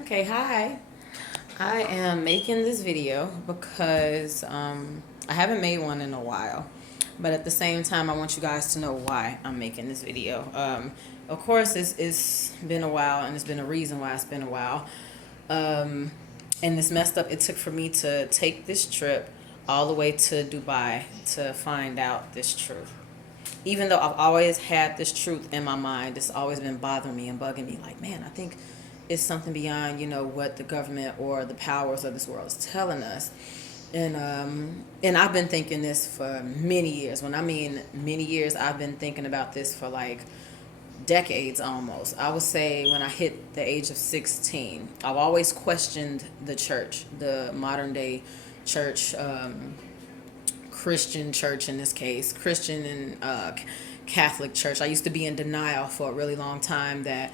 Okay, hi. I am making this video because I haven't made one in a while. But at the same time, I want you guys to know why I'm making this video. Of course, it's been a while, and it's been a reason why it's been a while. Um, and this messed up. It took for me to take this trip all the way to Dubai to find out this truth. Even though I've always had this truth in my mind, it's always been bothering me and bugging me. Like, man, I think it's something beyond, what the government or the powers of this world is telling us. And I've been thinking this for many years. When I mean many years, I've been thinking about this for like decades almost. I would say when I hit the age of 16, I've always questioned the church, the modern day church, Christian church in this case, Christian and Catholic church. I used to be in denial for a really long time that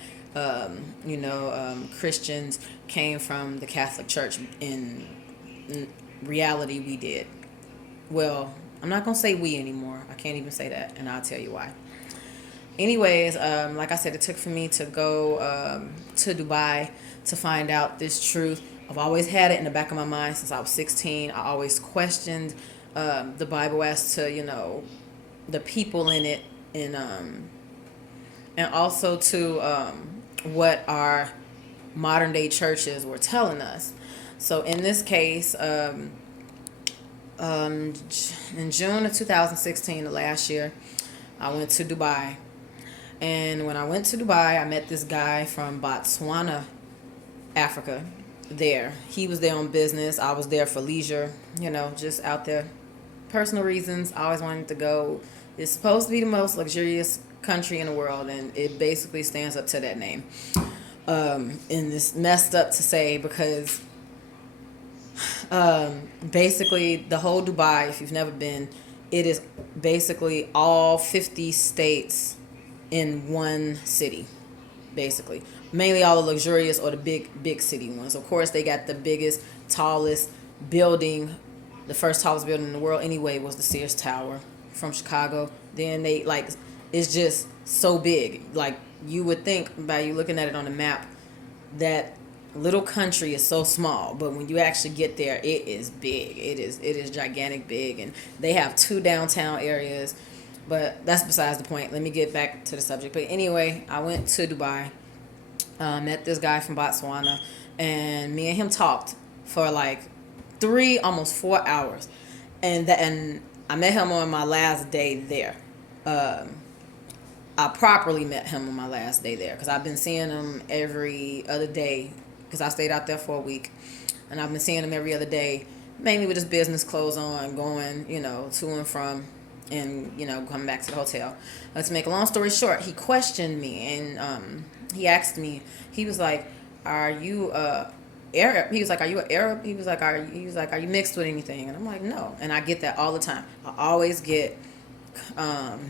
Christians came from the Catholic Church. In reality, we did. Well, I'm not gonna say we anymore. I can't even say that, and I'll tell you why. Anyways, like I said, it took for me to go to Dubai to find out this truth. I've always had it in the back of my mind since I was 16. I always questioned the Bible as to the people in it, and also to what our modern day churches were telling us. So in this case, in June of 2016, the last year, I went to Dubai. And when I went to Dubai, I met this guy from Botswana, Africa, there. He was there on business. I was there for leisure, just out there. Personal reasons. I always wanted to go. It's supposed to be the most luxurious country in the world, and it basically stands up to that name. And it's messed up to say because basically the whole Dubai, if you've never been, it is basically all 50 states in one city, basically. Mainly all the luxurious or the big city ones. Of course, they got the biggest, tallest building. The first tallest building in the world anyway was the Sears Tower from Chicago. Then they it's just so big. Like you would think by you looking at it on the map that little country is so small, but when you actually get there, it is big. It is gigantic big, and they have two downtown areas. But that's besides the point. Let me get back to the subject. But anyway, I went to Dubai, met this guy from Botswana, and me and him talked for like 3, almost 4 hours, and I met him on my last day there. I properly met him on my last day there because I've been seeing him every other day because I stayed out there for a week, and I've been seeing him every other day, mainly with his business clothes on, going to and from, and coming back to the hotel. To make a long story short, he questioned me, and he asked me. He was like, "Are you Arab?" He was like, "Are you an Arab?" He was like, "Are you mixed with anything?" And I'm like, "No." And I get that all the time. I always get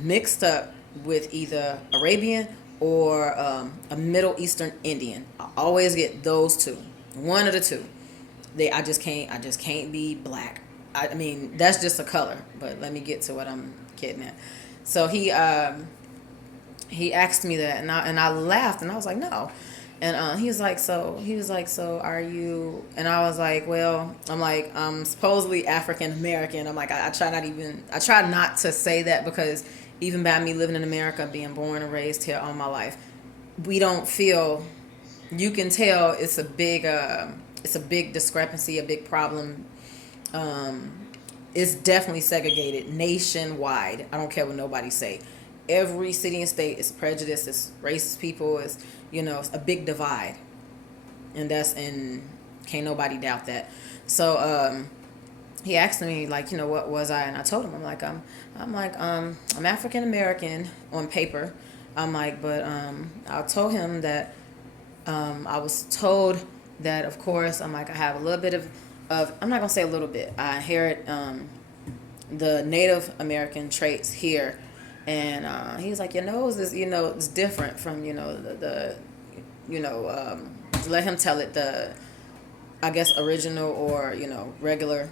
mixed up with either Arabian or a Middle Eastern Indian. I always get those two, one of the two. I just can't be black. I mean, that's just a color. But let me get to what I'm getting at. So he asked me that, and I laughed, and I was like, no. And he was like, so are you? And I was like, well, I'm supposedly African American. I'm like, I try not to say that because even by me living in America, being born and raised here all my life, we don't feel. You can tell it's a big discrepancy, a big problem. Um, it's definitely segregated nationwide. I don't care what nobody say. Every city and state is prejudiced. It's racist people. It's a big divide, and can't nobody doubt that. So he asked me like, what was I, and I told him I'm African American on paper. I'm like, but I told him that I was told that, of course, I'm like, I have a little bit of I'm not going to say a little bit. I inherit the Native American traits here. And he was like, your nose is, it's different from, let him tell it the, I guess, original or, regular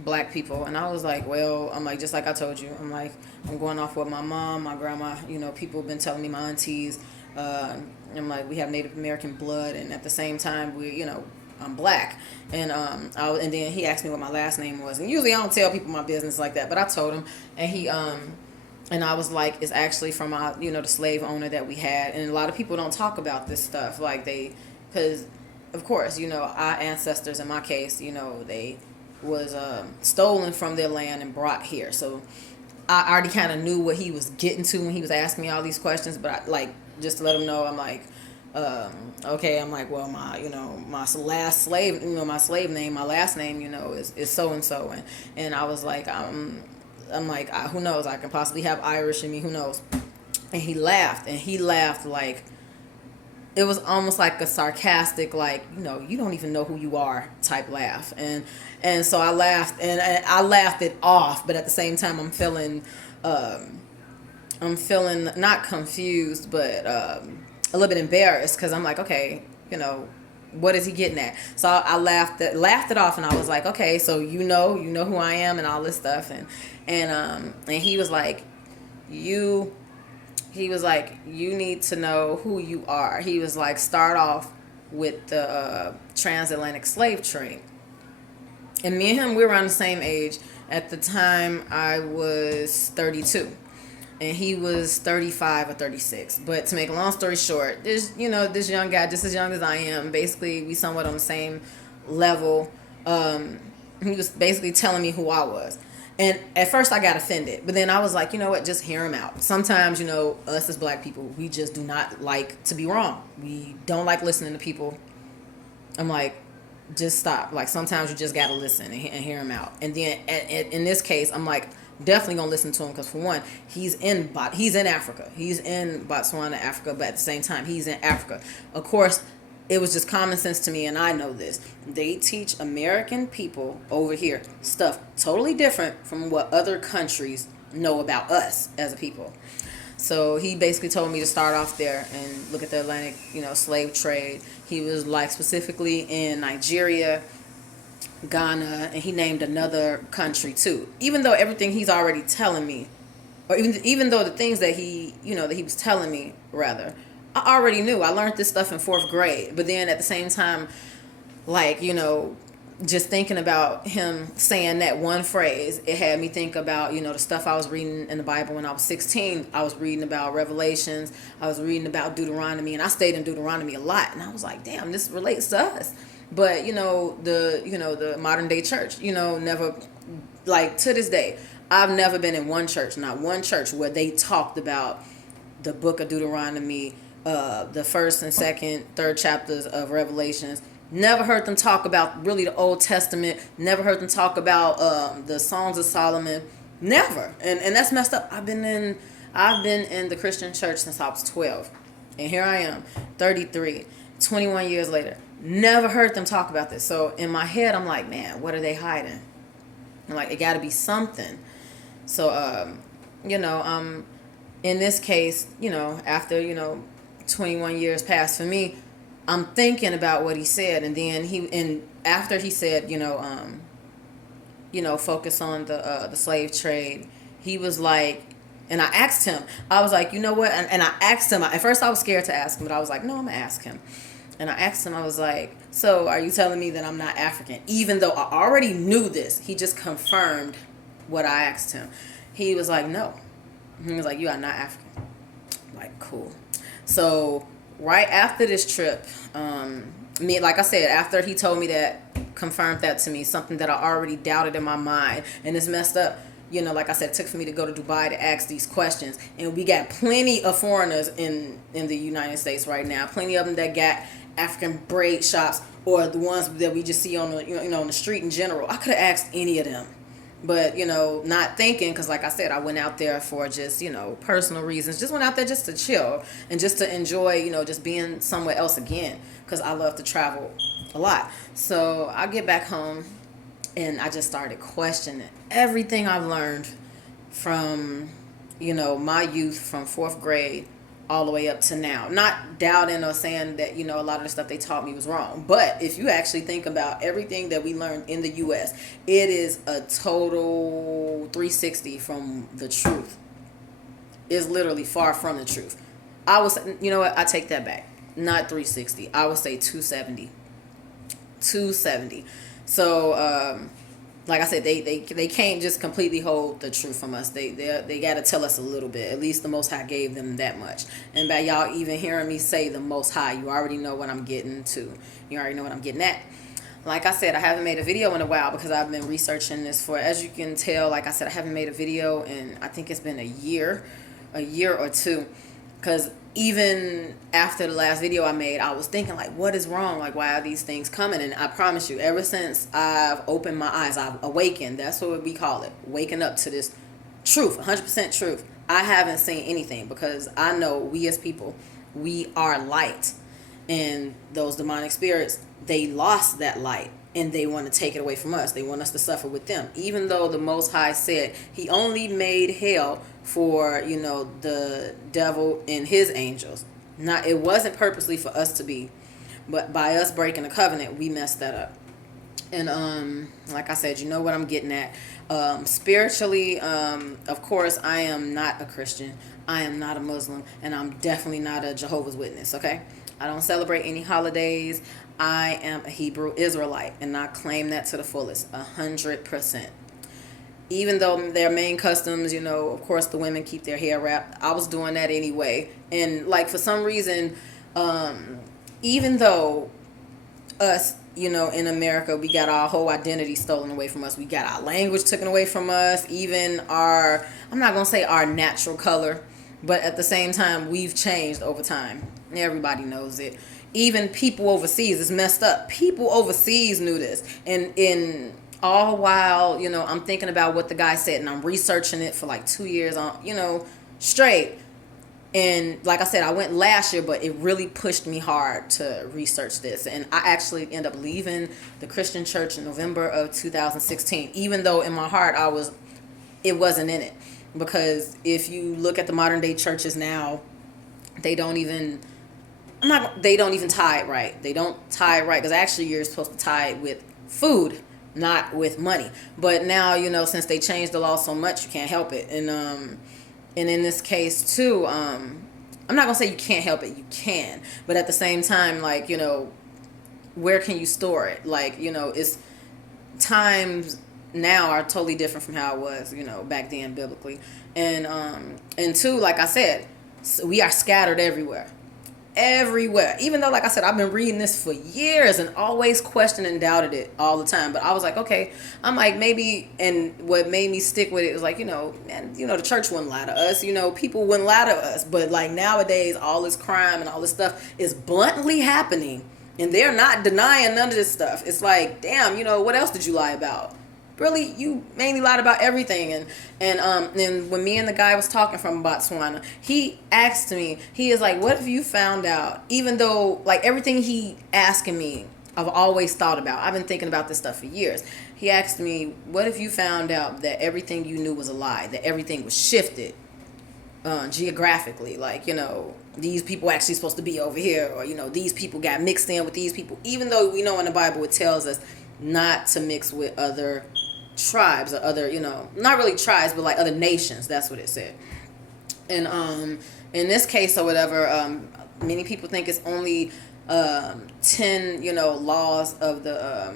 black people. And I was like, well, I'm like, just like I told you, I'm going off what my mom, my grandma, people have been telling me, my aunties, I'm like, we have Native American blood, and at the same time, I'm black. And and then he asked me what my last name was, and usually I don't tell people my business like that, but I told him, and and I was like, it's actually from the slave owner that we had, and a lot of people don't talk about this stuff, like because of course, our ancestors, in my case, they was stolen from their land and brought here, so I already kind of knew what he was getting to when he was asking me all these questions, but I, like, just to let him know, I'm like, okay, I'm like, well, my last slave, my slave name, my last name, is so and so, and I was like, I'm like, who knows? I can possibly have Irish in me, who knows? And he laughed like, it was almost like a sarcastic, like, you don't even know who you are type laugh. And so I laughed, and I laughed it off, but at the same time, I'm feeling not confused, but a little bit embarrassed, because I'm like, okay, what is he getting at? So I laughed it off, and I was like, okay, so you know who I am and all this stuff, and he was like, you need to know who you are. He was like, start off with the transatlantic slave trade. And me and him, we were around the same age. At the time, I was 32. And he was 35 or 36. But to make a long story short, this young guy, just as young as I am, basically, we somewhat on the same level. He was basically telling me who I was. And at first I got offended, but then I was like, you know what, just hear him out. Sometimes, us as black people, we just do not like to be wrong. We don't like listening to people. I'm like, just stop. Like, sometimes you just got to listen and hear him out. And then in this case, I'm like, definitely going to listen to him, because for one, he's in Africa. He's in Botswana, Africa, but at the same time, he's in Africa. Of course, it was just common sense to me, and I know this. They teach American people over here stuff totally different from what other countries know about us as a people. So he basically told me to start off there and look at the Atlantic, slave trade. He was like specifically in Nigeria, Ghana, and he named another country too. Even though everything he's already telling me, or even though the things that that he was telling me, rather, I already knew. I learned this stuff in 4th grade. But then at the same time, like, just thinking about him saying that one phrase, it had me think about, the stuff I was reading in the Bible when I was 16. I was reading about Revelations. I was reading about Deuteronomy, and I stayed in Deuteronomy a lot. And I was like, damn, this relates to us. But, the modern day church, never, like, to this day, I've never been in not one church where they talked about the book of Deuteronomy, the 1st and 2nd, 3rd chapters of Revelations. Never heard them talk about really the Old Testament. Never heard them talk about the Songs of Solomon. Never. And that's messed up. I've been in the Christian church since I was 12. And here I am, 33, 21 years later. Never heard them talk about this. So in my head, I'm like, man, what are they hiding? I'm like, it got to be something. So, in this case, after, 21 years passed for me, I'm thinking about what he said. And then after he said, focus on the slave trade, he was like, and I asked him, I was like, you know what? And I asked him, at first I was scared to ask him, but I was like, no, I'm going to ask him. And I asked him, I was like, so are you telling me that I'm not African? Even though I already knew this, he just confirmed what I asked him. He was like, no. He was like, you are not African. I'm like, cool. So right after this trip, like I said, after he told me that, confirmed that to me, something that I already doubted in my mind, and it's messed up. Like I said, it took for me to go to Dubai to ask these questions. And we got plenty of foreigners in the United States right now. Plenty of them that got African braid shops, or the ones that we just see on the on the street in general. I could have asked any of them. But, not thinking, because like I said, I went out there for just, personal reasons. Just went out there just to chill and just to enjoy, just being somewhere else again, because I love to travel a lot. So I get back home, and I just started questioning everything I've learned from, my youth, from 4th grade all the way up to now. Not doubting or saying that, a lot of the stuff they taught me was wrong. But if you actually think about everything that we learned in the U.S., it is a total 360 from the truth. It's literally far from the truth. You know what? I take that back. not 360. I would say 270. 270. So, like I said, they can't just completely hold the truth from us. They got to tell us a little bit. At least the Most High gave them that much. And by y'all even hearing me say the Most High, you already know what I'm getting to. You already know what I'm getting at. Like I said, I haven't made a video in a while because I've been researching this for, as you can tell, like I said, I haven't made a video in, I think it's been a year or two. Because even after the last video I made, I was thinking, like, what is wrong? Like, why are these things coming? And I promise you, ever since I've opened my eyes, I've awakened. That's what we call it. Waking up to this truth, 100% truth. I haven't seen anything because I know we as people, we are light. And those demonic spirits, they lost that light. And they want to take it away from us. They want us to suffer with them. Even though the Most High said he only made hell for, the devil and his angels. Not, it wasn't purposely for us to be. But by us breaking the covenant, we messed that up. And like I said, you know what I'm getting at. Spiritually, of course, I am not a Christian. I am not a Muslim. And I'm definitely not a Jehovah's Witness, okay? I don't celebrate any holidays. I am a Hebrew Israelite, and I claim that to the fullest, 100%. Even though their main customs, of course, the women keep their hair wrapped. I was doing that anyway. And, like, for some reason, even though us, in America, we got our whole identity stolen away from us. We got our language taken away from us. Even our, I'm not going to say our natural color, but at the same time, we've changed over time. Everybody knows it. Even people overseas, it's messed up. People overseas knew this. And in all while, I'm thinking about what the guy said, and I'm researching it for like 2 years on, straight. And like I said, I went last year, but it really pushed me hard to research this. And I actually ended up leaving the Christian church in November of 2016, even though in my heart it wasn't in it. Because if you look at the modern day churches now, they don't even tithe right. They don't tithe right, because actually you're supposed to tithe with food, not with money. But now, since they changed the law so much, you can't help it. And in this case too, I'm not gonna say you can't help it. You can, but at the same time, like, where can you store it? Like, it's times now are totally different from how it was, back then biblically. And two, like I said, we are scattered everywhere. Even though, like I said, I've been reading this for years and always questioned and doubted it all the time. But I was like, okay, I'm like, maybe, and what made me stick with it was like, man, the church wouldn't lie to us, people wouldn't lie to us. But like nowadays, all this crime and all this stuff is bluntly happening, and they're not denying none of this stuff. It's like, damn, what else did you lie about? Really, you mainly lied about everything. And when me and the guy was talking from Botswana, he asked me, he is like, what if you found out, even though like everything he asking me, I've always thought about. I've been thinking about this stuff for years. He asked me, what if you found out that everything you knew was a lie, that everything was shifted geographically, like, these people actually supposed to be over here, or, these people got mixed in with these people, even though we know in the Bible it tells us not to mix with other tribes or other, not really tribes, but like other nations. That's what it said. And in this case or whatever, many people think it's only 10 laws of the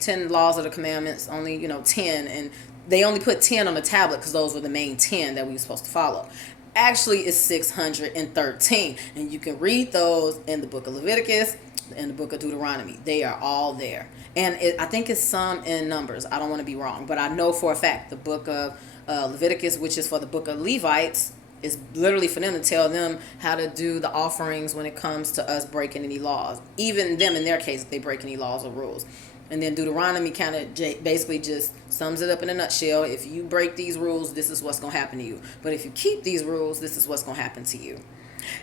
10 laws of the commandments, only 10, and they only put 10 on the tablet because those were the main 10 that we were supposed to follow. Actually, it's 613, and you can read those in the book of Leviticus and the book of Deuteronomy. They are all there. And I think it's some in Numbers. I don't want to be wrong, but I know for a fact the book of Leviticus, which is for the book of Levites, is literally for them to tell them how to do the offerings when it comes to us breaking any laws. Even them, in their case, if they break any laws or rules. And then Deuteronomy kind of basically just sums it up in a nutshell. If you break these rules, this is what's going to happen to you. But if you keep these rules, this is what's going to happen to you.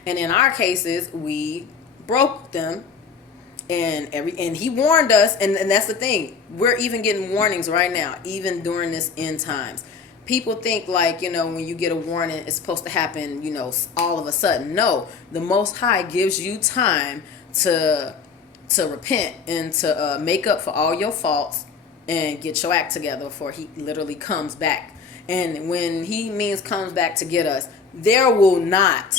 And in our cases, we broke them. And he warned us, and that's the thing. We're even getting warnings right now, even during this end times. People think like, when you get a warning, it's supposed to happen, all of a sudden. No, the Most High gives you time to repent and to make up for all your faults and get your act together before he literally comes back. And when he means comes back to get us, there will not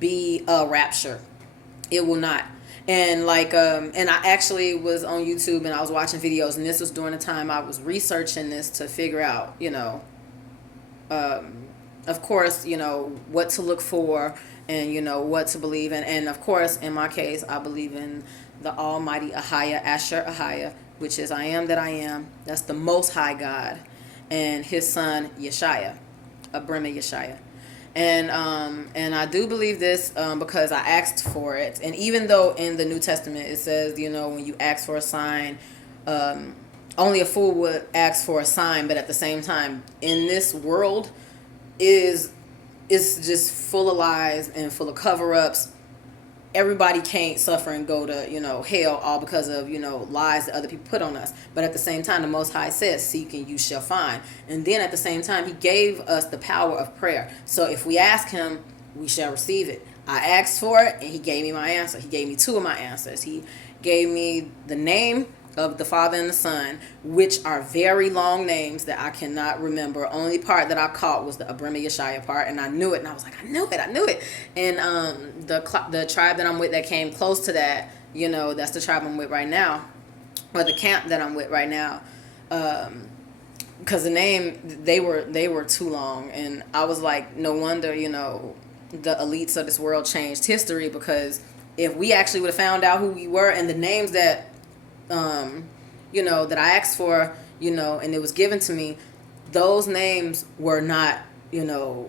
be a rapture. It will not. And like and I actually was on YouTube and I was watching videos, and this was during the time I was researching this to figure out, of course, what to look for, and what to believe in. And of course, in my case, I believe in the Almighty Ahaya, Asher Ahaya, which is I am that I am. That's the Most High God, and His Son Yeshaya, Abrima Yeshaya. And I do believe this because I asked for it. And even though in the New Testament it says, when you ask for a sign, only a fool would ask for a sign. But at the same time, in this world, it's just full of lies and full of cover-ups. Everybody can't suffer and go to, hell all because of, lies that other people put on us. But at the same time, the Most High says, seek and you shall find. And then at the same time, He gave us the power of prayer. So if we ask Him, we shall receive it. I asked for it, and He gave me my answer. He gave me two of my answers. He gave me the name of the Father and the Son, which are very long names that I cannot remember. Only part that I caught was the Abrima Yeshaya part, and I knew it, and I was like, I knew it. And the tribe that I'm with that came close to that, that's the tribe I'm with right now, or the camp that I'm with right now, because the name, they were too long, and I was like, no wonder, the elites of this world changed history, because if we actually would have found out who we were and the names that that I asked for, and it was given to me, those names were not, the,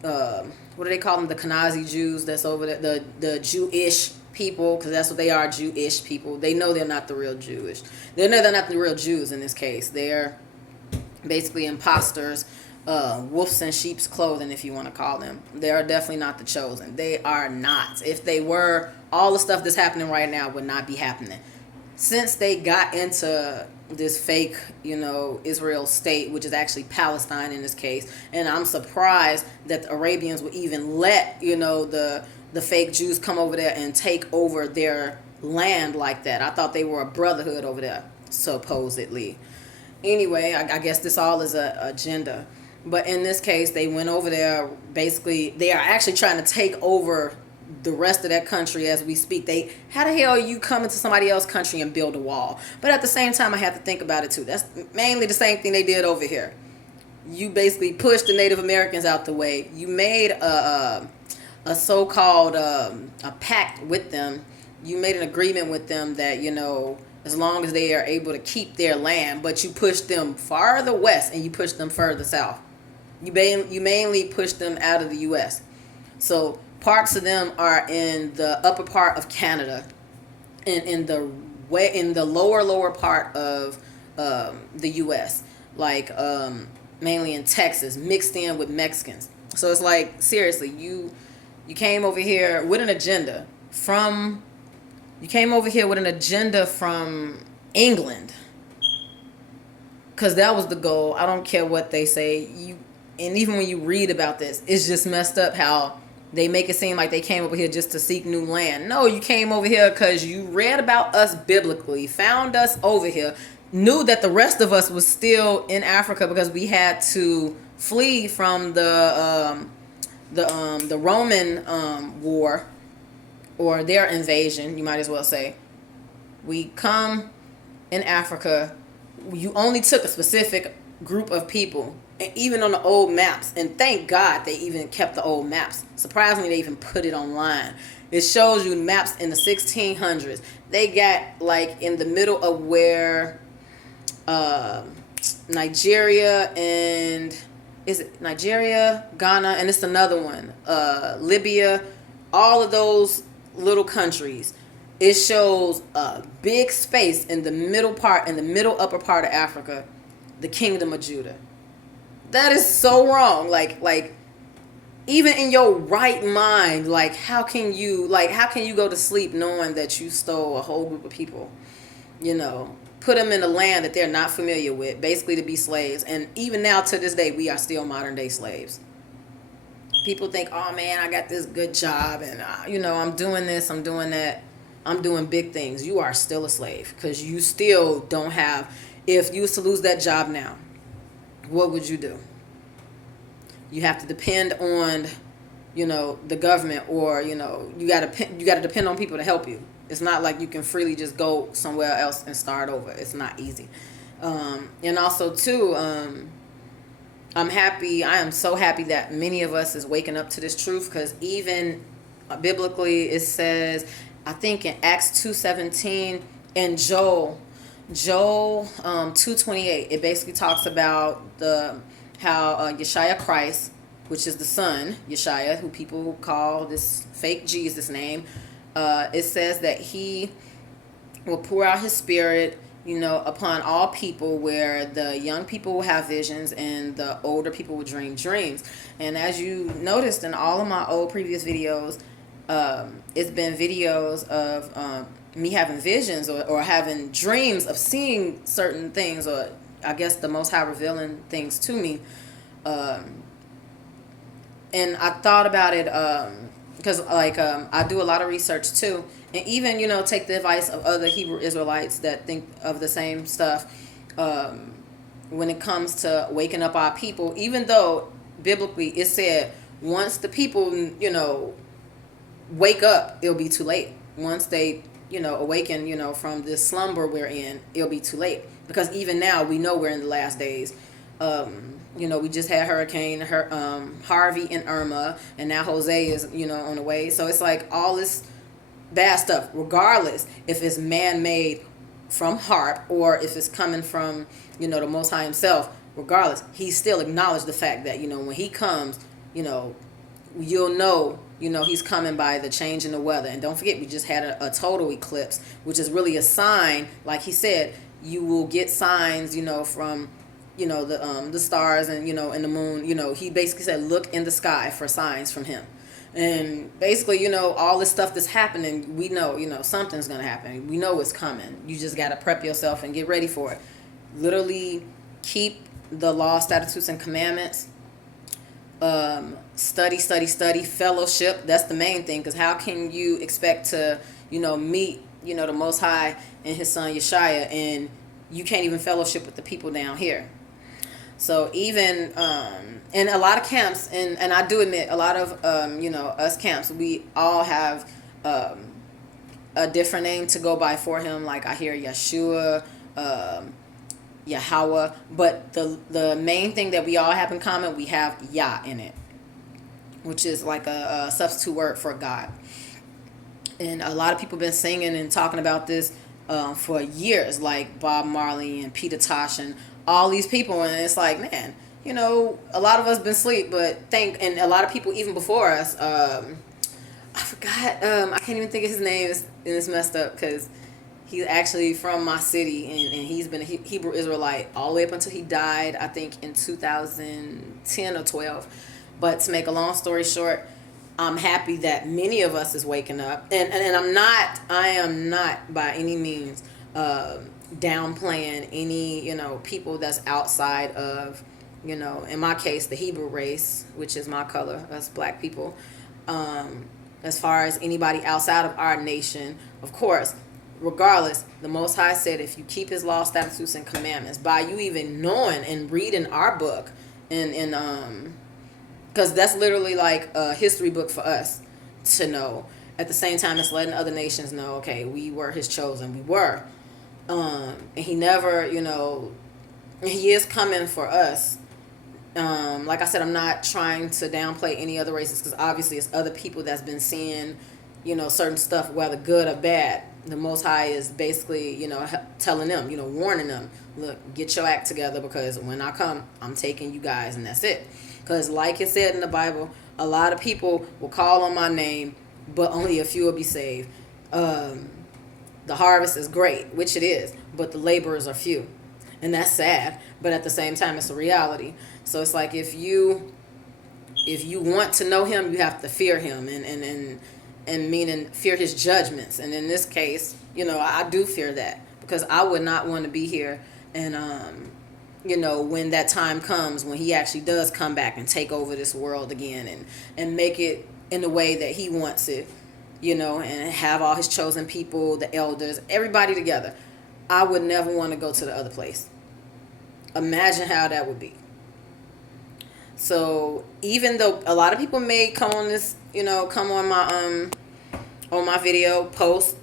what do they call them? The Kanazi Jews that's over there, the Jewish people, because that's what they are, Jewish people. They know they're not the real Jewish. They know they're not the real Jews in this case. They're basically imposters, wolves in sheep's clothing, if you want to call them. They are definitely not the chosen. They are not. If they were, all the stuff that's happening right now would not be happening. Since they got into this fake, Israel state, which is actually Palestine in this case, and I'm surprised that the Arabians would even let, the fake Jews come over there and take over their land like that. I thought they were a brotherhood over there, supposedly. Anyway, I guess this all is a agenda. But in this case, they went over there. Basically, they are actually trying to take over the rest of that country as we speak. How the hell are you coming to somebody else's country and build a wall? But at the same time, I have to think about it too. That's mainly the same thing they did over here. You basically pushed the Native Americans out the way. You made a so-called a pact with them. You made an agreement with them that, as long as they are able to keep their land, but you pushed them farther west and you pushed them further south. You mainly pushed them out of the U.S. So parts of them are in the upper part of Canada, and in the lower part of the U.S., like mainly in Texas, mixed in with Mexicans. So it's like, seriously, you came over here with an agenda from England, because that was the goal. I don't care what they say. And even when you read about this, it's just messed up how they make it seem like they came over here just to seek new land. No, you came over here because you read about us biblically, found us over here, knew that the rest of us was still in Africa because we had to flee from the Roman war, or their invasion, you might as well say. We come in Africa. You only took a specific group of people. And even on the old maps, and thank God they even kept the old maps. Surprisingly, they even put it online. It shows you maps in the 1600s. They got like in the middle of where Nigeria and, is it Nigeria, Ghana, and it's another one, Libya, all of those little countries. It shows a big space in the middle upper part of Africa, the Kingdom of Judah. That is so wrong. Like even in your right mind, how can you go to sleep knowing that you stole a whole group of people, put them in a land that they're not familiar with, basically to be slaves. And even now to this day, we are still modern day slaves. People think, oh man, I got this good job and I'm doing this, I'm doing that, I'm doing big things. You are still a slave, because you still don't have, if you was to lose that job now, what would you do? You have to depend on the government, or you gotta depend on people to help you. It's not like you can freely just go somewhere else and start over. It's not easy. And also too, I'm happy. I am so happy that many of us is waking up to this truth, because even biblically it says, I think in Acts 2:17 and Joel 2:28, it basically talks about the how Yeshua Christ, which is the son Yeshua, who people call this fake Jesus name, it says that he will pour out his spirit, upon all people, where the young people will have visions and the older people will dream dreams. And as you noticed in all of my old previous videos, it's been videos of me having visions, or having dreams of seeing certain things, or I guess the Most High revealing things to me. And I thought about it, because I do a lot of research too, and even take the advice of other Hebrew Israelites that think of the same stuff, when it comes to waking up our people. Even though biblically it said once the people wake up, it'll be too late. Once they awaken from this slumber we're in, it'll be too late, because even now we know we're in the last days. We just had Hurricane Harvey and Irma, and now Jose is on the way. So it's like all this bad stuff, regardless if it's man-made from HARP, or if it's coming from the Most High himself. Regardless, he still acknowledged the fact that when he comes, you'll know he's coming by the change in the weather. And don't forget, we just had a total eclipse, which is really a sign. Like he said, you will get signs from the stars and and the moon. He basically said, look in the sky for signs from him. And basically, all this stuff that's happening, we know something's gonna happen. We know it's coming. You just gotta prep yourself and get ready for it. Literally keep the law, statutes, and commandments. Study, fellowship. That's the main thing, because how can you expect to meet the Most High and his son Yeshua, and you can't even fellowship with the people down here? So even in a lot of camps, and I do admit, a lot of us camps, we all have a different name to go by for him. Like I hear Yeshua, Yahweh, but the main thing that we all have in common, we have Yah in it, which is like a substitute word for God. And a lot of people been singing and talking about this for years, like Bob Marley and Peter Tosh and all these people. And it's like, man, a lot of us been asleep, and a lot of people even before us, I forgot, I can't even think of his name, and it's messed up, because he's actually from my city, and he's been a Hebrew Israelite all the way up until he died, I think in 2010 or 12. But to make a long story short, I'm happy that many of us is waking up, and I am not by any means downplaying any people that's outside of in my case the Hebrew race, which is my color, us black people. As far as anybody outside of our nation, of course, regardless, the Most High said if you keep his law, statutes, and commandments, by you even knowing and reading our book, and because that's literally like a history book for us to know. At the same time, it's letting other nations know, okay, we were his chosen. We were. And he never, he is coming for us. Like I said, I'm not trying to downplay any other races, because obviously it's other people that's been seeing, certain stuff, whether good or bad. The Most High is basically, telling them, warning them, look, get your act together, because when I come, I'm taking you guys, and that's it. Because like it said in the Bible, a lot of people will call on my name, but only a few will be saved. The harvest is great, which it is, but the laborers are few. And that's sad, but at the same time, it's a reality. So it's like, if you want to know him, you have to fear him, and meaning fear his judgments. And in this case, I do fear that, because I would not want to be here, and when that time comes, when he actually does come back and take over this world again, and make it in the way that he wants it, and have all his chosen people, the elders, everybody together. I would never want to go to the other place. Imagine how that would be. So even though a lot of people may come on this, come on my video post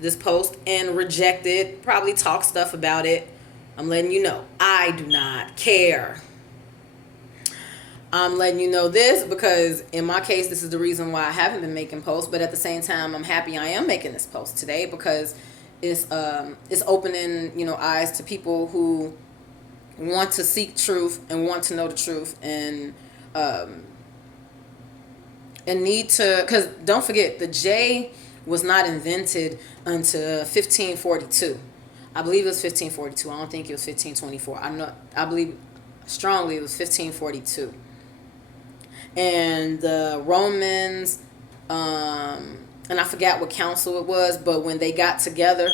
and reject it, probably talk stuff about it, I'm letting you know I do not care. I'm letting you know this because in my case, this is the reason why I haven't been making posts. But at the same time, I'm happy I am making this post today because it's opening eyes to people who want to seek truth and want to know the truth um, and need to, because don't forget the J was not invented until 1542. I believe it was 1542. I don't think it was 1524. I believe strongly it was 1542. And the Romans, and I forgot what council it was, but when they got together,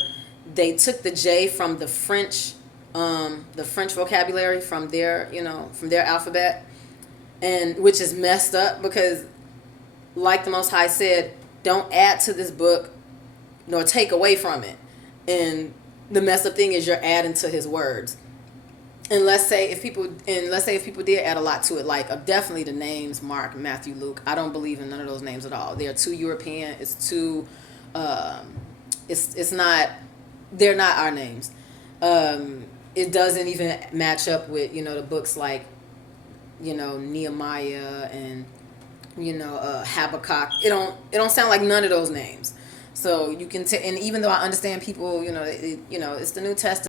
they took the J from the French vocabulary, from their alphabet, and which is messed up because, like the Most High said, don't add to this book nor take away from it. And the messed up thing is you're adding to His words. And let's say if people did add a lot to it, like definitely the names Mark, Matthew, Luke. I don't believe in none of those names at all. They're too European. It's too. It's not. They're not our names. It doesn't even match up with the books like Nehemiah and Habakkuk. It don't sound like none of those names. So you can and even though I understand people, it's the New Testament.